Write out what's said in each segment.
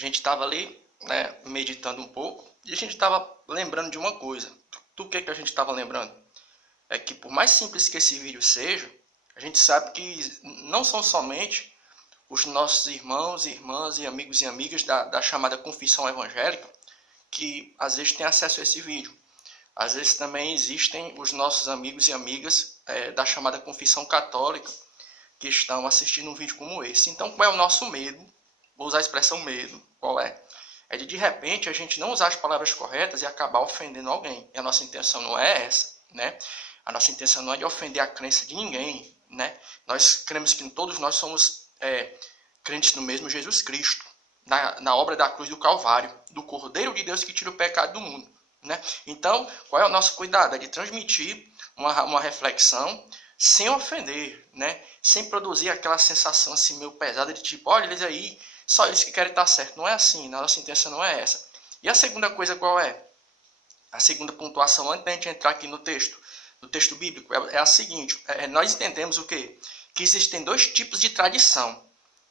gente estava ali, né, meditando um pouco, e a gente estava lembrando de uma coisa. Do que a gente estava lembrando? É que por mais simples que esse vídeo seja, a gente sabe que não são somente os nossos irmãos, irmãs e amigos e amigas da chamada confissão evangélica que às vezes têm acesso a esse vídeo. Às vezes também existem os nossos amigos e amigas da chamada confissão católica que estão assistindo um vídeo como esse. Então, qual é o nosso medo? Vou usar a expressão medo. Qual é? É de repente, a gente não usar as palavras corretas e acabar ofendendo alguém. E a nossa intenção não é essa, né? A nossa intenção não é de ofender a crença de ninguém, né? Nós cremos que todos nós somos crentes no mesmo Jesus Cristo, na obra da cruz do Calvário, do Cordeiro de Deus que tira o pecado do mundo, né? Então, qual é o nosso cuidado? É de transmitir uma reflexão sem ofender, né? Sem produzir aquela sensação assim meio pesada de tipo, olha eles aí, só eles que querem estar certo. Não é assim, a nossa intenção não é essa. E a segunda coisa qual é? A segunda pontuação, antes da gente entrar aqui no texto bíblico, é a seguinte, nós entendemos o quê? Que existem dois tipos de tradição,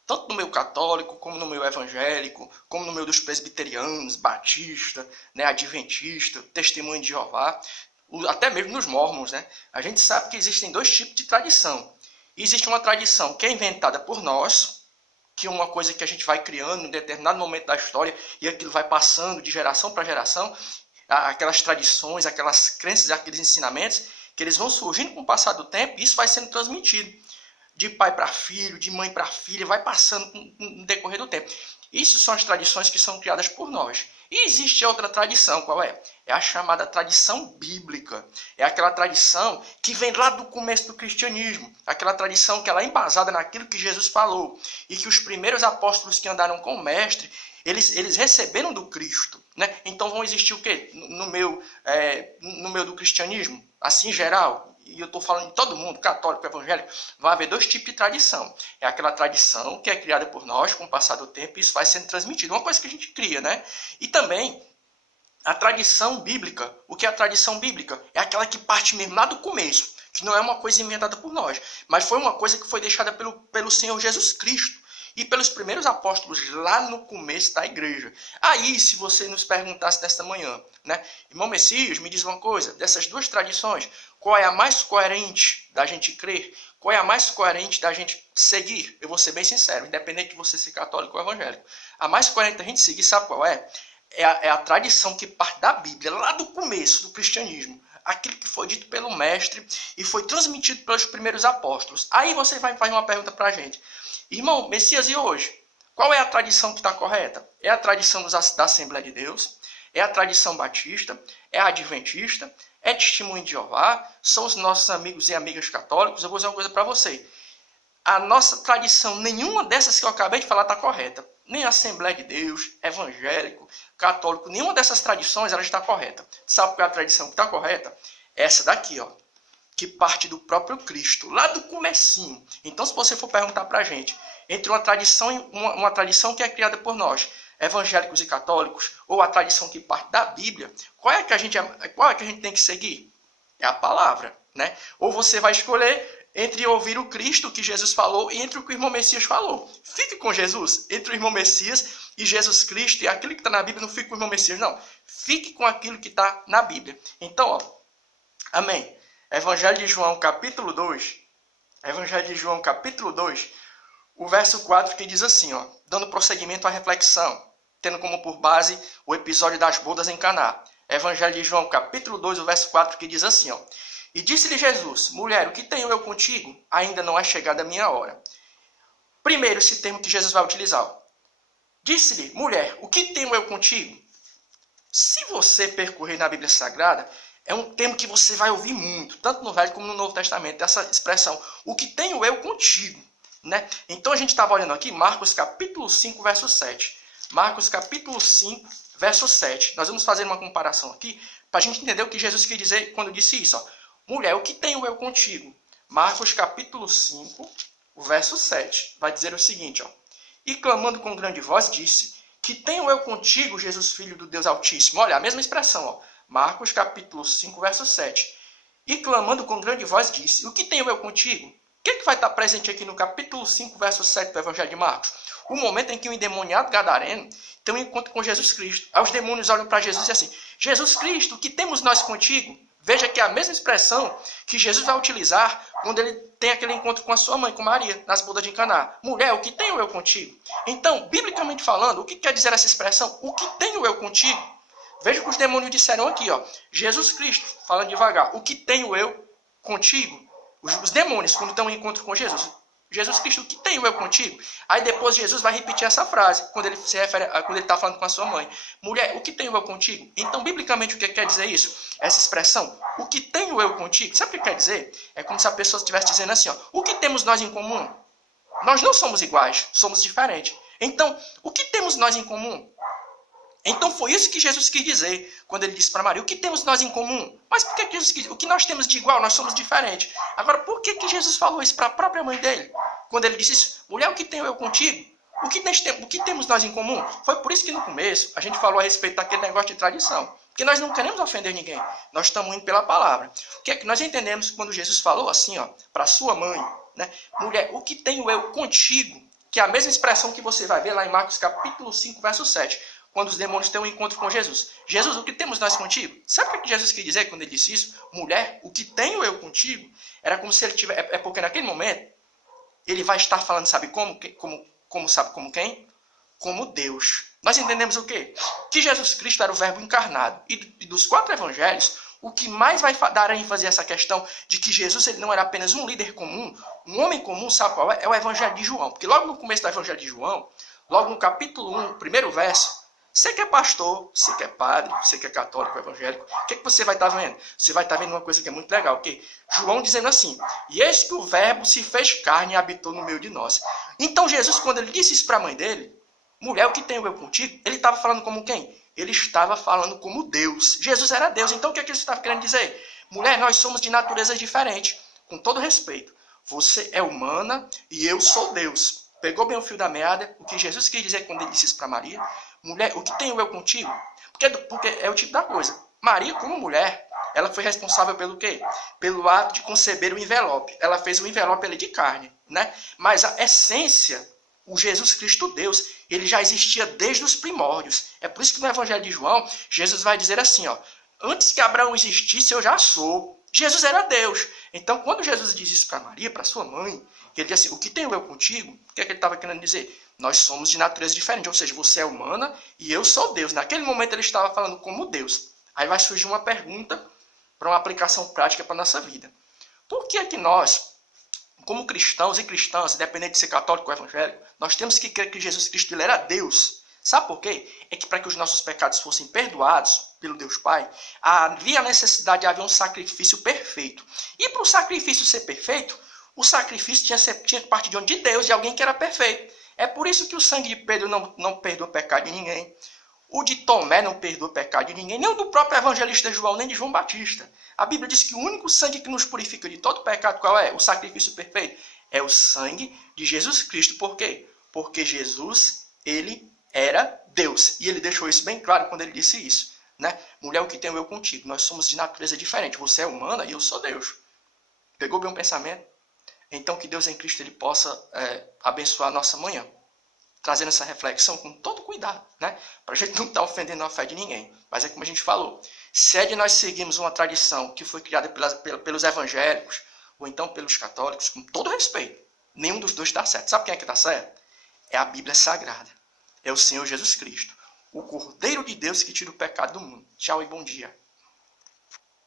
tanto no meio católico, como no meio evangélico, como no meio dos presbiterianos, batista, né, adventista, testemunho de Jeová, até mesmo nos mormons, né? A gente sabe que existem dois tipos de tradição. Existe uma tradição que é inventada por nós, que é uma coisa que a gente vai criando em determinado momento da história e aquilo vai passando de geração para geração, aquelas tradições, aquelas crenças, aqueles ensinamentos, que eles vão surgindo com o passar do tempo e isso vai sendo transmitido de pai para filho, de mãe para filha, vai passando no decorrer do tempo. Isso são as tradições que são criadas por nós. E existe outra tradição, qual é? É a chamada tradição bíblica. É aquela tradição que vem lá do começo do cristianismo. Aquela tradição que ela é embasada naquilo que Jesus falou. E que os primeiros apóstolos que andaram com o mestre, eles receberam do Cristo, né? Então vão existir o quê? No meio do cristianismo, assim em geral, e eu estou falando de todo mundo, católico, evangélico, vai haver dois tipos de tradição. É aquela tradição que é criada por nós com o passar do tempo e isso vai sendo transmitido. Uma coisa que a gente cria, né? E também a tradição bíblica. O que é a tradição bíblica? É aquela que parte mesmo lá do começo, que não é uma coisa inventada por nós, mas foi uma coisa que foi deixada pelo Senhor Jesus Cristo e pelos primeiros apóstolos lá no começo da igreja. Aí, se você nos perguntasse nesta manhã, né? Irmão Messias, me diz uma coisa, dessas duas tradições, qual é a mais coerente da gente crer? Qual é a mais coerente da gente seguir? Eu vou ser bem sincero, independente de você ser católico ou evangélico. A mais coerente da gente seguir, sabe qual é? É a tradição que parte da Bíblia, lá do começo do cristianismo. Aquilo que foi dito pelo mestre e foi transmitido pelos primeiros apóstolos. Aí você vai fazer uma pergunta para a gente. Irmão, Messias, e hoje? Qual é a tradição que está correta? É a tradição da Assembleia de Deus? É a tradição batista? É a adventista? É testemunho de Jeová? São os nossos amigos e amigas católicos? Eu vou dizer uma coisa para você. A nossa tradição, nenhuma dessas que eu acabei de falar está correta. Nem a Assembleia de Deus, evangélico, católico, nenhuma dessas tradições ela está correta. Sabe qual é a tradição que está correta? Essa daqui, ó, que parte do próprio Cristo, lá do comecinho. Então, se você for perguntar para a gente, entre uma tradição que é criada por nós, evangélicos e católicos, ou a tradição que parte da Bíblia, qual é que a gente tem que seguir? É a palavra, né? Ou você vai escolher entre ouvir o Cristo que Jesus falou e entre o que o irmão Messias falou. Fique com Jesus, entre o irmão Messias e Jesus Cristo, e aquilo que está na Bíblia, não fique com o irmão Messias, não. Fique com aquilo que está na Bíblia. Então, ó, amém. Evangelho de João, capítulo 2. Evangelho de João, capítulo 2, o verso 4, que diz assim, ó, dando prosseguimento à reflexão, tendo como por base o episódio das bodas em Caná. Evangelho de João, capítulo 2, o verso 4, que diz assim, ó, e disse-lhe Jesus, mulher, o que tenho eu contigo? Ainda não é chegada a minha hora. Primeiro, esse termo que Jesus vai utilizar. Ó. Disse-lhe, mulher, o que tenho eu contigo? Se você percorrer na Bíblia Sagrada, é um termo que você vai ouvir muito, tanto no Velho como no Novo Testamento, essa expressão, o que tenho eu contigo. Né? Então a gente estava olhando aqui, Marcos capítulo 5, verso 7. Marcos capítulo 5, verso 7. Nós vamos fazer uma comparação aqui, para a gente entender o que Jesus quis dizer quando disse isso. Ó. Mulher, o que tenho eu contigo? Marcos capítulo 5, o verso 7. Vai dizer o seguinte, ó. E clamando com grande voz, disse, que tenho eu contigo, Jesus, Filho do Deus Altíssimo. Olha, a mesma expressão, ó. Marcos capítulo 5, verso 7. E clamando com grande voz, disse, o que tenho eu contigo? O que vai estar presente aqui no capítulo 5, verso 7 do Evangelho de Marcos? O momento em que o endemoniado gadareno tem um encontro com Jesus Cristo. Aí os demônios olham para Jesus e dizem assim, Jesus Cristo, o que temos nós contigo? Veja que é a mesma expressão que Jesus vai utilizar quando ele tem aquele encontro com a sua mãe, com Maria, nas bodas de Caná. Mulher, o que tenho eu contigo? Então, biblicamente falando, o que quer dizer essa expressão? O que tenho eu contigo? Veja o que os demônios disseram aqui, ó. Jesus Cristo, falando devagar, o que tenho eu contigo? Os demônios, quando estão em encontro com Jesus. Jesus Cristo, o que tenho eu contigo? Aí depois Jesus vai repetir essa frase, quando ele se refere quando ele está falando com a sua mãe. Mulher, o que tenho eu contigo? Então, biblicamente, o que quer dizer isso? Essa expressão, o que tenho eu contigo? Sabe o que quer dizer? É como se a pessoa estivesse dizendo assim, ó, o que temos nós em comum? Nós não somos iguais, somos diferentes. Então, o que temos nós em comum? Então foi isso que Jesus quis dizer quando ele disse para Maria, o que temos nós em comum? Mas por que Jesus quis dizer? O que nós temos de igual, nós somos diferentes. Agora, por que Jesus falou isso para a própria mãe dele? Quando ele disse isso, mulher, o que tenho eu contigo? O que temos nós em comum? Foi por isso que no começo a gente falou a respeito daquele negócio de tradição. Porque nós não queremos ofender ninguém. Nós estamos indo pela palavra. O que é que nós entendemos quando Jesus falou assim, ó, para sua mãe, né? Mulher, o que tenho eu contigo? Que é a mesma expressão que você vai ver lá em Marcos capítulo 5, verso 7. Quando os demônios têm um encontro com Jesus. Jesus, o que temos nós contigo? Sabe o que Jesus quis dizer quando ele disse isso? Mulher, o que tenho eu contigo? Era como se ele tivesse... É porque naquele momento, ele vai estar falando, sabe como? Sabe como quem? Como Deus. Nós entendemos o quê? Que Jesus Cristo era o verbo encarnado. E dos 4 evangelhos, o que mais vai dar ênfase a essa questão de que Jesus ele não era apenas um líder comum, um homem comum, sabe qual é? É o evangelho de João. Porque logo no começo do evangelho de João, logo no capítulo 1, primeiro verso, você que é pastor, você que é padre, você que é católico, evangélico, o que você vai estar vendo? Você vai estar vendo uma coisa que é muito legal, ok? João dizendo assim, e eis que o verbo se fez carne e habitou no meio de nós. Então Jesus, quando ele disse isso para a mãe dele, mulher, o que tenho eu contigo? Ele estava falando como quem? Ele estava falando como Deus. Jesus era Deus, então o que é que ele estava querendo dizer? Mulher, nós somos de natureza diferente, com todo respeito. Você é humana e eu sou Deus. Pegou bem o fio da meada, o que Jesus quis dizer quando ele disse isso para Maria? Mulher, o que tenho eu contigo? Porque é o tipo da coisa. Maria, como mulher, ela foi responsável pelo quê? Pelo ato de conceber o envelope. Ela fez o envelope ali de carne, né? Mas a essência, o Jesus Cristo Deus, ele já existia desde os primórdios. É por isso que no Evangelho de João, Jesus vai dizer assim, ó, antes que Abraão existisse, eu já sou. Jesus era Deus. Então, quando Jesus diz isso para Maria, para sua mãe, ele diz assim, o que tenho eu contigo? O que é que ele estava querendo dizer? Nós somos de natureza diferente, ou seja, você é humana e eu sou Deus. Naquele momento ele estava falando como Deus. Aí vai surgir uma pergunta para uma aplicação prática para a nossa vida. Por que é que nós, como cristãos e cristãs, independente de ser católico ou evangélico, nós temos que crer que Jesus Cristo ele era Deus? Sabe por quê? É que para que os nossos pecados fossem perdoados pelo Deus Pai, havia a necessidade de haver um sacrifício perfeito. E para o sacrifício ser perfeito, o sacrifício tinha que partir de onde? De Deus, de alguém que era perfeito. É por isso que o sangue de Pedro não perdoa o pecado de ninguém. O de Tomé não perdoa o pecado de ninguém. Nem o do próprio evangelista João, nem de João Batista. A Bíblia diz que o único sangue que nos purifica de todo pecado, qual é? O sacrifício perfeito. É o sangue de Jesus Cristo. Por quê? Porque Jesus, ele era Deus. E ele deixou isso bem claro quando ele disse isso. Né? Mulher, o que tenho eu contigo? Nós somos de natureza diferente. Você é humana e eu sou Deus. Pegou bem o pensamento? Então que Deus em Cristo ele possa abençoar a nossa manhã, trazendo essa reflexão com todo cuidado, né? Para a gente não estar ofendendo a fé de ninguém. Mas é como a gente falou, se é de nós seguirmos uma tradição que foi criada pelos evangélicos, ou então pelos católicos, com todo respeito, nenhum dos dois está certo. Sabe quem é que está certo? É a Bíblia Sagrada. É o Senhor Jesus Cristo, o Cordeiro de Deus que tira o pecado do mundo. Tchau e bom dia.